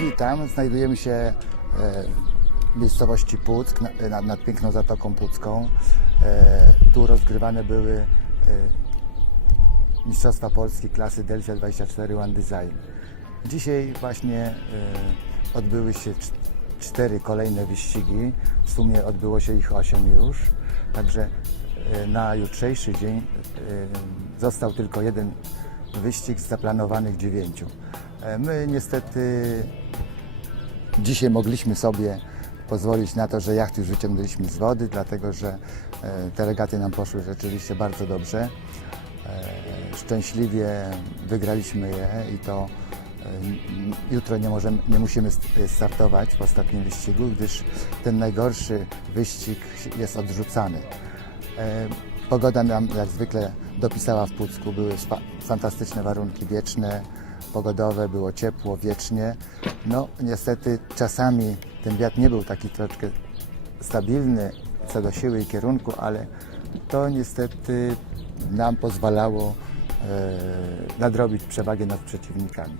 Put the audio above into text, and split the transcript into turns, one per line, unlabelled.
Witam, znajdujemy się e, w miejscowości Puck, na- nad, nad piękną Zatoką Pucką. E, tu rozgrywane były e, Mistrzostwa Polski klasy Delfia 24 One Design. Dzisiaj właśnie odbyły się cz- cztery kolejne wyścigi, w sumie odbyło się ich osiem już, także na jutrzejszy dzień został tylko jeden wyścig z zaplanowanych dziewięciu. E, My niestety Dzisiaj mogliśmy sobie pozwolić na to, że jachty już wyciągnęliśmy z wody, dlatego że e, te regaty nam poszły rzeczywiście bardzo dobrze. E, Szczęśliwie wygraliśmy je i to jutro nie, możemy, nie musimy st- startować w ostatnim wyścigu, gdyż ten najgorszy wyścig jest odrzucany. Pogoda nam jak zwykle dopisała w Pucku, były fantastyczne warunki wieczne, pogodowe, było ciepło, wiecznie. No niestety czasami ten wiatr nie był taki troszkę stabilny co do siły i kierunku, ale to niestety nam pozwalało e, nadrobić przewagę nad przeciwnikami.